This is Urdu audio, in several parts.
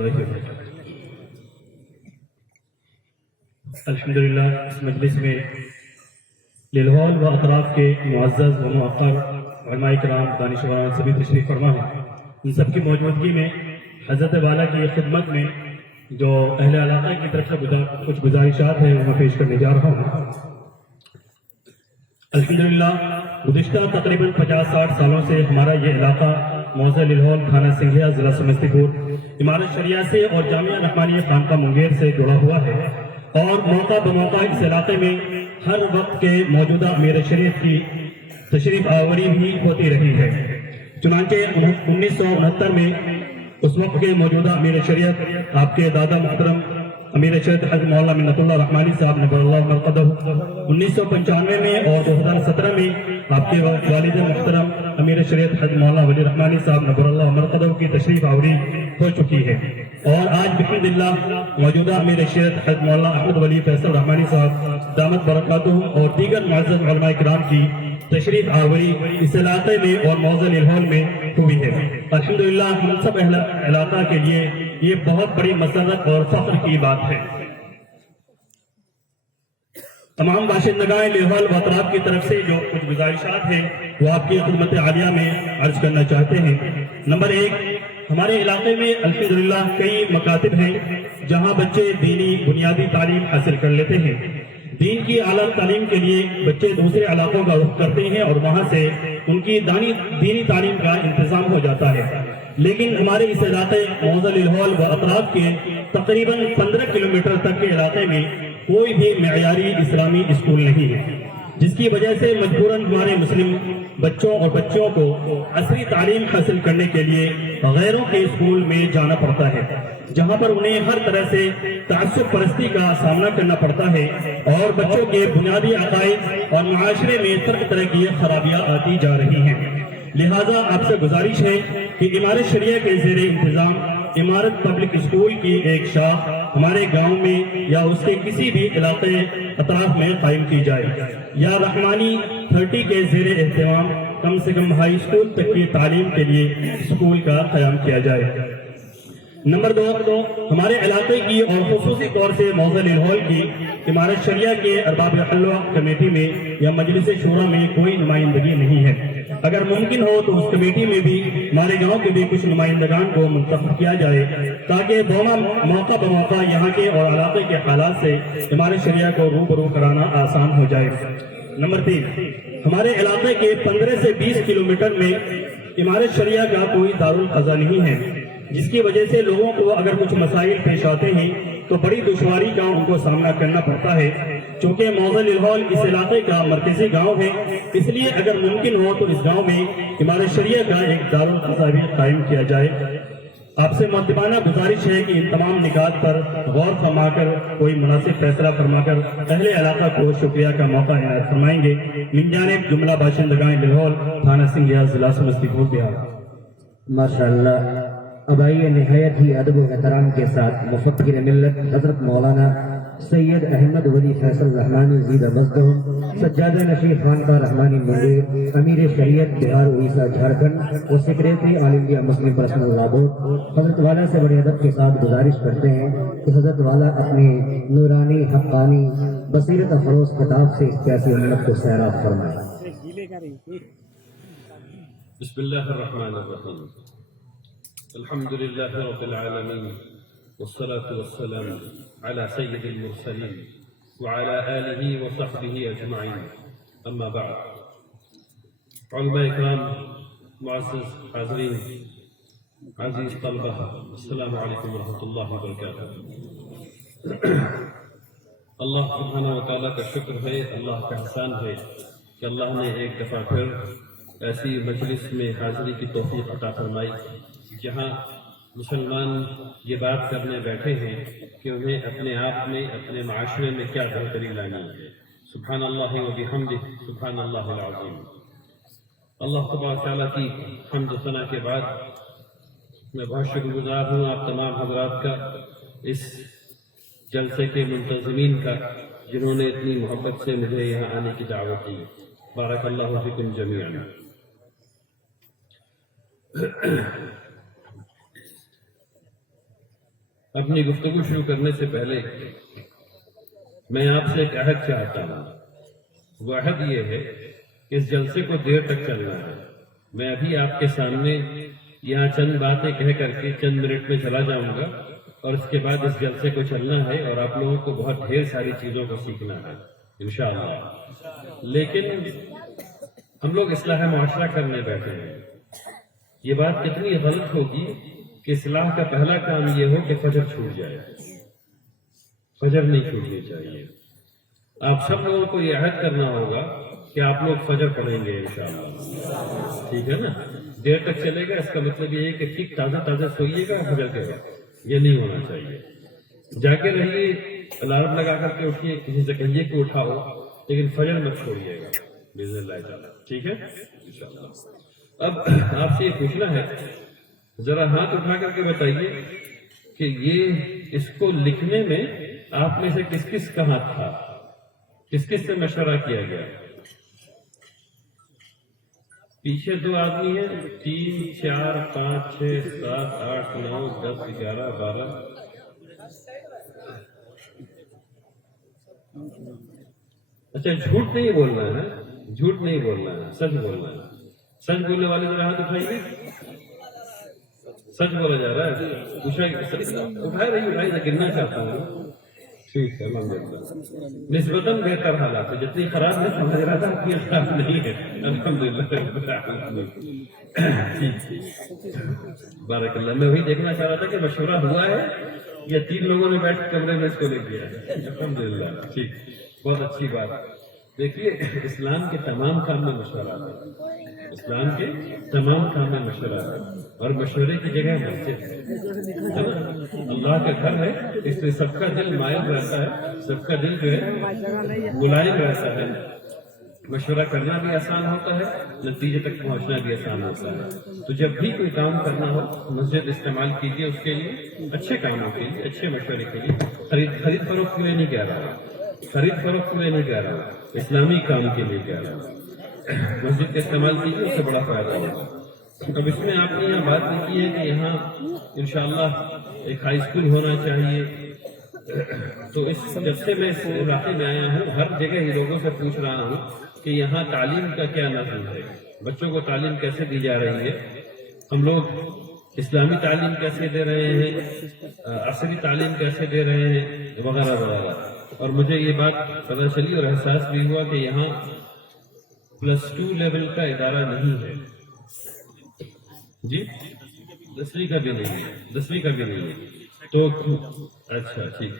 اللہ وبرکاتہ۔ الحمدللہ اس مجلس میں للہول و اطراف کے معزز و معقر علماء کرام دانشوران سبھی تشریف فرما ہیں۔ ان سب کی موجودگی میں حضرت والا کی خدمت میں جو اہل علاقہ کی طرف سے کچھ گزارشات ہیں وہ میں پیش کرنے جا رہا ہوں۔ الحمدللہ گزشتہ تقریباً 50-60 سالوں سے ہمارا یہ علاقہ موضع للہول تھانہ سنگھیا ضلع سمستی پور امارت شریعہ سے اور جامعہ رحمانیہ خانقاہ منگیر سے جڑا ہوا ہے، اور موقع بموقع اس علاقے میں ہر وقت کے موجودہ امیر شریف کی تشریف آوری بھی ہوتی رہی ہے۔ چنانچہ 1969 میں اس وقت کے موجودہ امیر شریعت آپ کے دادا محترم امیر شریعت حضرت مولانا منت اللہ رحمانی صاحب نبر اللہ مرقدہ 1995 میں اور 2017 میں آپ کے والد محترم امیر شریعت حضرت مولانا ولی رحمانی صاحب نبر اللہ مرقدہ کی تشریف آوری ہو چکی ہے، اور آج بحمدللہ موجودہ امیر شریعت حضرت مولانا احمد ولی فیصل رحمانی صاحب دامت برکاتہم اور دیگر معزز علماء کرام کی تشریف آوری اس علاقے میں اور موضع للہول میں ہوئی ہے۔ الحمدللہ ہم سب اہل علاقہ کے لیے یہ بہت بڑی مسرت اور فخر کی بات ہے۔ تمام باشندگان للہول و اطراف کی طرف سے جو کچھ گزارشات ہیں وہ آپ کی خدمت عالیہ میں عرض کرنا چاہتے ہیں۔ نمبر 1، ہمارے علاقے میں الحمدللہ کئی مکاتب ہیں جہاں بچے دینی بنیادی تعلیم حاصل کر لیتے ہیں۔ دین کی اعلیٰ تعلیم کے لیے بچے دوسرے علاقوں کا رخ کرتے ہیں اور وہاں سے ان کی دینی تعلیم کا انتظام ہو جاتا ہے، لیکن ہمارے اس علاقے موضع للہول و اطراف کے تقریباً 15 کلومیٹر تک کے علاقے میں کوئی بھی معیاری اسلامی اسکول نہیں ہے، جس کی وجہ سے مجبوراً ہمارے مسلم بچوں اور بچیوں کو عصری تعلیم حاصل کرنے کے لیے غیروں کے اسکول میں جانا پڑتا ہے، جہاں پر انہیں ہر طرح سے تعصب پرستی کا سامنا کرنا پڑتا ہے اور بچوں کے بنیادی عقائد اور معاشرے میں طرح طرح کی خرابیاں آتی جا رہی ہیں۔ لہٰذا آپ سے گزارش ہے کہ امارت شریعہ کے زیر انتظام امارت پبلک اسکول کی ایک شاخ ہمارے گاؤں میں یا اس کے کسی بھی علاقے اطراف میں قائم کی جائے، یا رحمانی 30 کے زیر اہتمام کم سے کم ہائی اسکول تک کی تعلیم کے لیے اسکول کا قیام کیا جائے۔ نمبر 2، ہمارے علاقے کی اور خصوصی طور سے موضع للہول کی امارت شریعہ کے ارباب حلوہ کمیٹی میں یا مجلس شورا میں کوئی نمائندگی نہیں ہے۔ اگر ممکن ہو تو اس کمیٹی میں بھی ہمارے گاؤں کے بھی کچھ نمائندگان کو منتخب کیا جائے تاکہ دونوں موقع بموقع یہاں کے اور علاقے کے حالات سے امارت شریعہ کو روبرو کرانا آسان ہو جائے۔ نمبر 3، ہمارے علاقے کے 15 سے 20 کلومیٹر میں امارت شریعہ کا کوئی دارالقضا نہیں ہے، جس کی وجہ سے لوگوں کو اگر کچھ مسائل پیش آتے ہیں تو بڑی دشواری کا ان کو سامنا کرنا پڑتا ہے۔ چونکہ موضع للہول اس علاقے کا مرکزی گاؤں ہے، اس لیے اگر ممکن ہو تو اس گاؤں میں امارت شریعہ کا ایک دارالقضا بھی قائم کیا جائے۔ آپ سے مؤدبانہ گزارش ہے کہ ان تمام نکات پر غور فرما کر کوئی مناسب فیصلہ فرما کر اہل علاقہ کو شکریہ کا موقع عنایت فرمائیں گے۔ من جانب جملہ باشندگان للہول تھانہ سنگھیا ضلع سمستی پور بہار۔ ماشاءاللہ، اب آئیے نہایت ہی ادب و احترام کے ساتھ مفکر ملت حضرت مولانا سید احمد ولی فیصل رحمانی زیدہ مزدہم سجادہ نشین خانقاہ رحمانی منگیر امیر شریعت بہار اڑیسہ جھارکھنڈ اور سیکریٹری آل انڈیا مسلم پرسنل لا بورڈ حضرت والا سے بڑے ادب کے ساتھ گزارش کرتے ہیں کہ حضرت والا اپنے نورانی حقانی بصیرت افروز خطاب سے اس پیاسی امت کو سیراب فرمائیں۔ بسم اللہ الرحمن الرحیم، الحمد للہ رب العالمین والصلاة والسلام على سید المرسلین وعلى آلہ وصحبہ اجمعین، اما بعد۔ علماء اکرام، معزز حاضرین، عزیز طلبہ، السلام علیکم ورحمۃ اللہ وبرکاتہ۔ اللہ سبحانہ وتعالیٰ کا شکر ہے، اللہ کا احسان ہے کہ اللہ نے ایک دفعہ پھر ایسی مجلس میں حاضری کی توفیق عطا فرمائی جہاں مسلمان یہ بات کرنے بیٹھے ہیں کہ انہیں اپنے آپ میں اپنے معاشرے میں کیا بہتری لانی ہے۔ سبحان اللہ و بحمدہ، سبحان اللہ العظیم۔ اللہ تبارک تعالیٰ کی حمد و ثنا کے بعد میں بہت شکر گزار ہوں آپ تمام حضرات کا، اس جلسے کے منتظمین کا، جنہوں نے اتنی محبت سے مجھے یہاں آنے کی دعوت دی۔ بارک اللہ فیکم جمیعا۔ اپنی گفتگو شروع کرنے سے پہلے میں آپ سے ایک عہد چاہتا ہوں. وہ عہد یہ ہے کہ اس جلسے کو دیر تک چلنا ہے. میں ابھی آپ کے سامنے یہاں چند باتیں کہہ کر کے چند منٹ میں چلا جاؤں گا اور اس کے بعد اس جلسے کو چلنا ہے اور آپ لوگوں کو بہت ڈھیر ساری چیزوں کو سیکھنا ہے انشاءاللہ. لیکن ہم لوگ اصلاح معاشرہ کرنے بیٹھے ہیں. یہ بات کتنی غلط ہوگی کہ اصلاح کا پہلا کام یہ ہو کہ فجر چھوٹ جائے. فجر نہیں چھوٹنی چاہیے. آپ سب لوگوں کو یہ عہد کرنا ہوگا کہ آپ لوگ فجر پڑھیں گے انشاءاللہ. ٹھیک ہے نا؟ دیر تک چلے گا اس کا مطلب یہ ہے کہ ٹھیک تازہ تازہ سوئیے گا فجر کے وقت. یہ نہیں ہونا چاہیے. جاگے رہیے، الارم لگا کر کے اٹھیے، کسی سے کہیے کہ اٹھاؤ، لیکن فجر مت چھوڑیے گا باذن اللہ تعالی. ٹھیک ہے انشاءاللہ. اب آپ سے یہ پوچھنا ہے، ذرا ہاتھ اٹھا کر کے بتائیے کہ یہ اس کو لکھنے میں آپ میں سے کس کس کا ہاتھ تھا؟ کس کس سے مشورہ کیا گیا؟ پیچھے 2 آدمی ہیں. 3 4 5 6 7 8 9 10 11 12. اچھا، جھوٹ نہیں بولنا ہے، جھوٹ نہیں بولنا ہے، سچ بولنا ہے. سچ بولنے والے ذرا ہاتھ اٹھائیے. سچ بولا جا رہا ہے؟ اٹھائے رہیے، گرنا چاہتا ہوں. ٹھیک ہے، الحمدللہ. نسبتاً بہتر حالات ہے. جتنی خراب ہے سمجھ رہا تھا اتنی خراب نہیں ہے الحمدللہ. ٹھیک، بارک اللہ. میں وہی دیکھنا چاہ رہا تھا کہ مشورہ ہوا ہے یا 3 لوگوں نے بیٹھ کے کمرے میں اس کو لکھ دیا ہے. الحمدللہ. ٹھیک، بہت اچھی بات. دیکھیے، اسلام کے تمام کام میں مشورہ ہے. اسلام کے تمام کام میں مشورہ ہے اور مشورے کی جگہ مسجد ہے. اللہ کا گھر ہے، اس لیے سب کا دل مائل رہتا ہے، سب کا دل جو ہے ملائم رہتا ہے. مشورہ کرنا بھی آسان ہوتا ہے، نتیجے تک پہنچنا بھی آسان ہوتا ہے. تو جب بھی کوئی کام کرنا ہو مسجد استعمال کیجیے اس کے لیے، اچھے کاموں کے لیے، اچھے مشورے کے لیے. خرید فروخت کے لیے نہیں کہہ رہا، خرید فروخت کے لیے نہیں کہہ رہا، اسلامی کام کے لیے کہہ رہا. مسجد کا استعمال کیجیے، اس سے بڑا فائدہ ہوگا. اب اس میں آپ نے یہاں بات لکھی ہے کہ یہاں انشاءاللہ ایک ہائی اسکول ہونا چاہیے. تو جب سے میں اس علاقے میں آیا ہوں ہر جگہ ہی لوگوں سے پوچھ رہا ہوں کہ یہاں تعلیم کا کیا نظم ہے، بچوں کو تعلیم کیسے دی جا رہی ہے. ہم لوگ اسلامی تعلیم کیسے دے رہے ہیں، عصری تعلیم کیسے دے رہے ہیں، وغیرہ وغیرہ. اور مجھے یہ بات پتہ چلی اور احساس بھی ہوا کہ یہاں +2 لیول کا ادارہ نہیں ہے. جی، 10ویں کا بھی نہیں ہے، 10ویں کا بھی نہیں ہے. تو اچھا ٹھیک،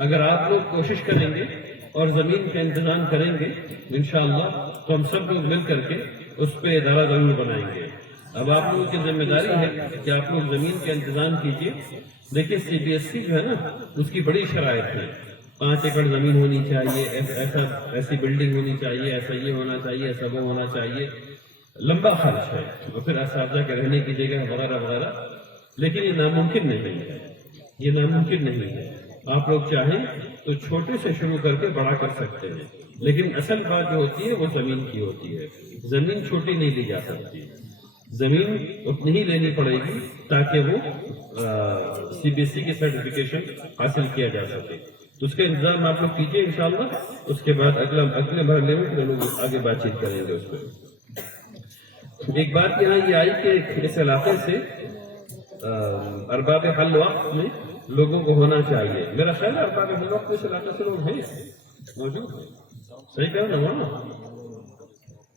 اگر آپ لوگ کوشش کریں گے اور زمین کا انتظام کریں گے انشاءاللہ تو ہم سب لوگ مل کر کے اس پہ ادارہ ضرور بنائیں گے. اب آپ لوگوں کی ذمہ داری ہے کہ آپ لوگ زمین کا انتظام کیجیے. دیکھیے CBSE جو ہے نا، اس کی بڑی شرائط ہے. 5 ایکڑ زمین ہونی چاہیے، ایسی بلڈنگ ہونی چاہیے، ایسا یہ ہونا چاہیے، ایسا وہ ہونا چاہیے. لمبا خرچ ہے اور پھر اساتذہ کے رہنے کی جگہ وغیرہ وغیرہ. لیکن یہ ناممکن نہیں ہے، یہ ناممکن نہیں ہے. آپ لوگ چاہیں تو چھوٹے سے شروع کر کے بڑا کر سکتے ہیں، لیکن اصل بات جو ہوتی ہے وہ زمین کی ہوتی ہے. زمین چھوٹی نہیں لی جا سکتی، زمین اتنی ہی لینی پڑے گی تاکہ وہ CBSE کی سرٹیفکیشن حاصل کیا جا سکے. تو اس کا انتظام آپ لوگ کیجیے انشاءاللہ. اس کے بعد اگلے مرحلے میں لوگ آگے بات چیت کریں گے اس پہ. ایک بات یہاں یہ آئی کہ اس علاقے سے ارباب حل وقت میں لوگوں کو ہونا چاہیے. میرا خیال ہے ارباب حل وقت میں اس علاقے سے لوگ ہیں، موجود ہیں. صحیح کہہ رہا ہوں نا؟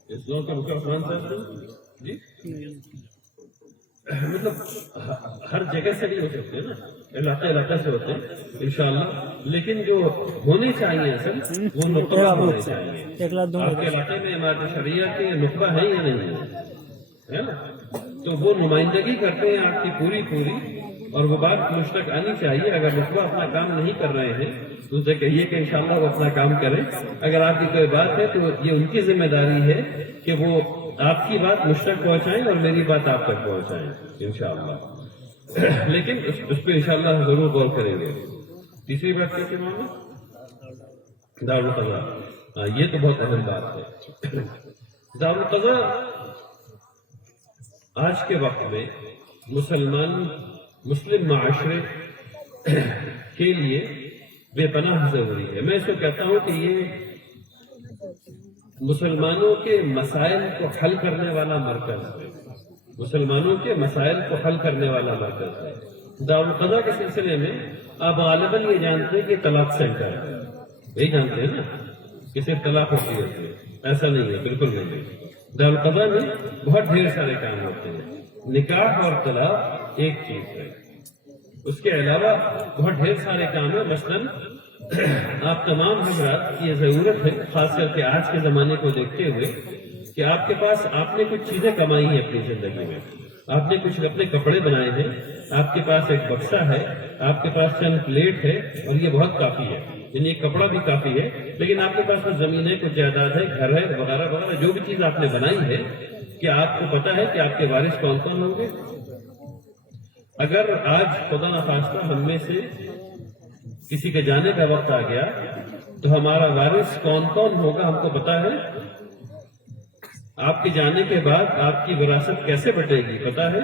اس لوگوں کا مجھے عثمان صاحب جی مطلب ہر جگہ سے نہیں ہو سکتے نا، علاقہ سے ہوتے ہیں انشاءاللہ. لیکن جو ہونے چاہیے اصل وہ نقبہ ہونے چاہیے. آپ کے علاقے میں عمارت شریعہ کے نقبہ ہے یا نہیں ہے نا؟ تو وہ نمائندگی کرتے ہیں آپ کی پوری اور وہ بات مجھ تک آنی چاہیے. اگر نقبہ اپنا کام نہیں کر رہے ہیں تو ان سے کہیے کہ انشاءاللہ وہ اپنا کام کریں. اگر آپ کی کوئی بات ہے تو یہ ان کی ذمہ داری ہے کہ وہ آپ کی بات مجھ تک پہنچائیں اور میری بات آپ تک پہنچائیں انشاءاللہ. لیکن اس پہ انشاءاللہ ضرور غور کریں گے. تیسری بات کیا معاملہ دارالقضا، یہ تو بہت اہم بات ہے. دارالقضا آج کے وقت میں مسلم معاشرے کے لیے بے پناہ ضروری ہے۔ میں اس کو کہتا ہوں کہ یہ مسلمانوں کے مسائل کو حل کرنے والا مرکز ہے، مسلمانوں کے مسائل کو حل کرنے والا مرکز ہے۔ دارالقضا کے سلسلے میں آپ غالباً یہ جانتے ہیں کہ طلاق سینٹر ہے، یہی جانتے ہیں نا کہ صرف طلاق ہوتی ہے اس میں، ایسا نہیں ہے، بالکل نہیں ہے۔ دارالقضا میں بہت ڈھیر سارے کام ہوتے ہیں، نکاح اور طلاق ایک چیز ہے، اس کے علاوہ بہت ڈھیر سارے کام ہیں۔ مثلاً آپ تمام حضرات کی یہ ضرورت ہے، خاص کر کے آج کے زمانے کو دیکھتے ہوئے، کہ آپ کے پاس آپ نے کچھ چیزیں کمائی ہیں اپنی زندگی میں، آپ نے کچھ اپنے کپڑے بنائے ہیں، آپ کے پاس ایک بکسا ہے، آپ کے پاس چند پلیٹ ہے، اور یہ بہت کافی ہے، یعنی ایک کپڑا بھی کافی ہے، لیکن آپ کے پاس کچھ زمین ہے، کچھ جائیداد ہے، گھر ہے، وغیرہ وغیرہ، جو بھی چیز آپ نے بنائی ہے، کہ آپ کو پتا ہے کہ آپ کے وارث کون کون ہوں گے؟ اگر آج خدا نخواستہ ہم میں سے کسی کے جانے کا وقت آ گیا تو ہمارا وارث کون کون ہوگا ہم کو پتا ہے؟ آپ کے جانے کے بعد آپ کی وراثت کیسے بٹے گی پتا ہے؟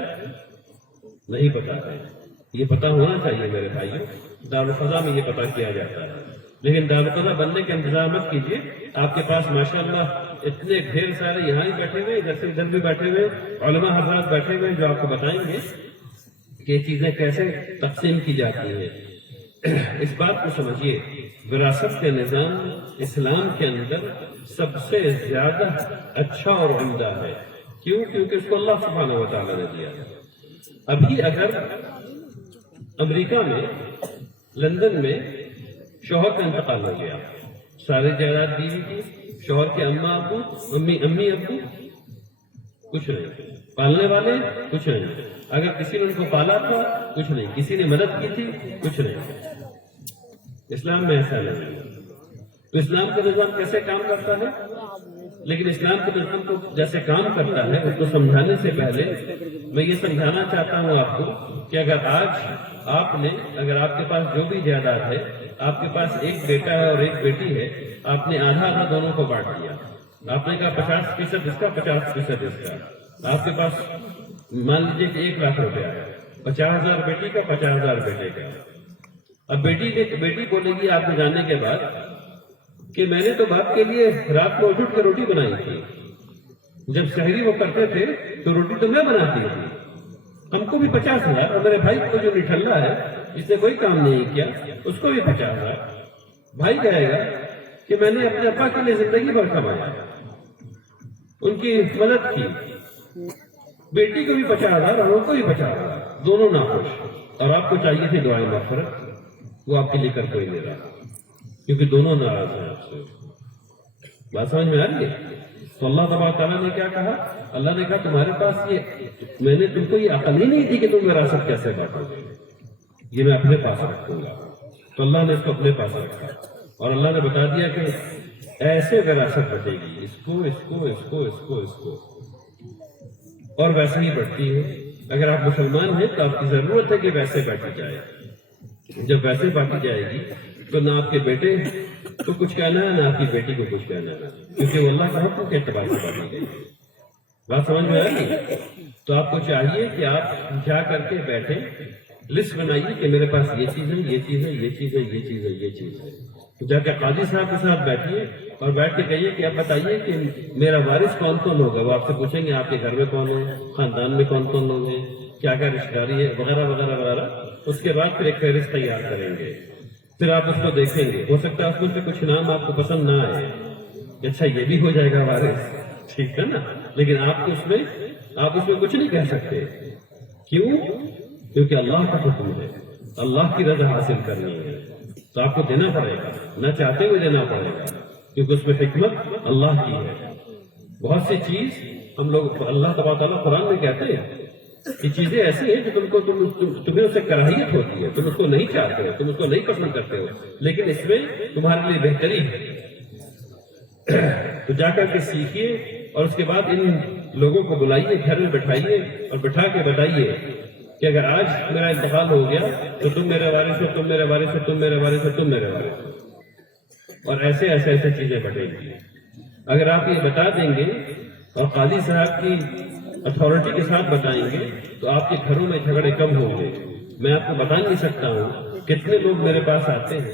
نہیں پتا ہے۔ یہ پتا ہونا چاہیے میرے بھائیوں، دارالقضا میں یہ پتا کیا جاتا ہے، لیکن دارالقضا بننے کے انتظام مت کیجیے۔ آپ کے پاس ماشاءاللہ اتنے ڈھیر سارے یہاں ہی بیٹھے ہوئے، جیسے ادھر بھی بیٹھے ہوئے علماء حضرات بیٹھے ہوئے جو آپ کو بتائیں گے کہ یہ چیزیں کیسے تقسیم کی جاتی ہیں۔ اس بات کو سمجھیے، وراثت کا نظام اسلام کے اندر سب سے زیادہ اچھا اور عمدہ ہے۔ کیوں؟ کیونکہ اس کو اللہ سبحانہ و تعالیٰ نے دیا ہے۔ ابھی اگر امریکہ میں لندن میں شوہر کا انتقال ہو گیا، سارے جائیداد بیوی کی، شوہر کے اما ابو، امی ابو کچھ نہیں، پالنے والے کچھ نہیں، اگر کسی نے ان کو پالا تھا کچھ نہیں، کسی نے مدد کی تھی کچھ نہیں۔ اسلام میں ایسا نہیں ہے۔ تو اسلام کا نظام کیسے کام کرتا ہے؟ لیکن اسلام کے نظام کو جیسے کام کرتا ہے اس کو سمجھانے سے پہلے میں یہ سمجھانا چاہتا ہوں آپ کو کہ اگر آج اگر آپ کے پاس جو بھی جائیداد ہے، آپ کے پاس ایک بیٹا ہے اور ایک بیٹی ہے، آپ نے آدھا آدھا دونوں کو بانٹ دیا، آپ نے کہا 50% اس کا 50% اس کا، آپ کے پاس مان لیجیے کہ 1 لاکھ روپیہ ہے، 50,000 بیٹی کا، 50,000 بیٹے کا۔ اب بیٹی بولے گی آپ کے جانے کے بعد کہ میں نے تو باپ کے لیے رات کو اٹھ کے روٹی بنائی تھی، جب شہری وہ کرتے تھے تو روٹی تو میں بناتی تھی، ہم کو بھی 50,000، اور میرے بھائی کو جو نٹھلا ہے جس نے کوئی کام نہیں کیا اس کو بھی 50,000۔ بھائی کہے گا کہ میں نے اپنے ابا کے لیے زندگی بھر کمایا، ان کی مدد کی، بیٹی کو بھی 50,000 اور ان کو بھی 50,000، دونوں ناخوش، اور آپ کو چاہیے تھی دعائیں مغفرت، وہ آپ کے لے کر کوئی نہیں رہا کیونکہ دونوں ناراض ہیں آپ سے۔ بات سمجھ میں آ رہی ہے؟ تو اللہ تبارک تعالیٰ نے کیا کہا؟ اللہ نے کہا تمہارے پاس میں نے تم کو یہ عقل ہی نہیں دی کہ تم وراثت کیسے بانٹو گے، یہ میں اپنے پاس رکھوں گا۔ تو اللہ نے اس کو اپنے پاس رکھا اور اللہ نے بتا دیا کہ ایسے وراثت بٹے گی، اس کو اس کو اس کو اس کو اس کو، اور ویسے ہی بڑھتی ہے۔ اگر آپ مسلمان ہیں تو آپ کی ضرورت ہے کہ ویسے بانٹی جائے۔ جب ویسے بانٹی جائے گی تو نہ آپ کے بیٹے کو کچھ کہنا ہے نہ آپ کی بیٹی کو کچھ کہنا ہے، کیونکہ وہ اللہ کا حکم کے اعتبار سے بانٹی گئی۔ بات سمجھ میں آئی؟ تو آپ کو چاہیے کہ آپ جا کر کے بیٹھیں، لسٹ بنائیے کہ میرے پاس یہ چیز ہے، یہ چیز ہے، یہ چیز ہے، یہ چیز ہے، یہ چیز ہے۔ تو جا کے قاضی صاحب کے ساتھ بیٹھیے اور بیٹھ کے کہیے کہ آپ بتائیے کہ میرا وارث کون کون ہوگا۔ وہ آپ سے پوچھیں گے آپ کے گھر میں کون ہے، خاندان میں کون کون لوگ ہیں، کیا کیا رشتہ داری ہے، وغیرہ وغیرہ وغیرہ۔ اس کے بعد پھر ایک فہرست تیار کریں گے، پھر آپ اس کو دیکھیں گے، ہو سکتا ہے اس میں سے کچھ نام آپ کو پسند نہ آئے، اچھا یہ بھی ہو جائے گا وارث، ٹھیک ہے نا، لیکن آپ اس میں کچھ نہیں کہہ سکتے۔ کیوں؟ کیونکہ اللہ کا حکم ہے، اللہ کی رضا حاصل کرنی ہے، تو آپ کو دینا پڑے گا، نہ چاہتے ہوئے دینا پڑے گا، کیونکہ اس میں حکمت اللہ کی ہے۔ بہت سی چیز ہم لوگ اللہ تبارک تعالیٰ قرآن میں کہتے ہیں کہ چیزیں ایسی ہیں جو تمہیں اسے کراہیت ہوتی ہے، تم اس کو نہیں چاہتے ہو، تم اس کو نہیں پسند کرتے ہو، لیکن اس میں تمہارے لیے بہتری ہے۔ تو جا کر کے سیکھیے اور اس کے بعد ان لوگوں کو بلائیے، گھر میں بٹھائیے اور بٹھا کے بتائیے کہ اگر آج میرا انتقال ہو گیا تو تم میرے وارث ہو، تم میرے وارث ہو، تم میرے وارث ہو، تم میرے وارث ہو، اور ایسے چیزیں بٹیں گی۔ اگر آپ یہ بتا دیں گے اور قاضی صاحب کی اتھارٹی کے ساتھ بتائیں گے تو آپ کے گھروں میں جھگڑے کم ہوں گے، میں آپ کو بتا نہیں سکتا ہوں کتنے لوگ میرے پاس آتے ہیں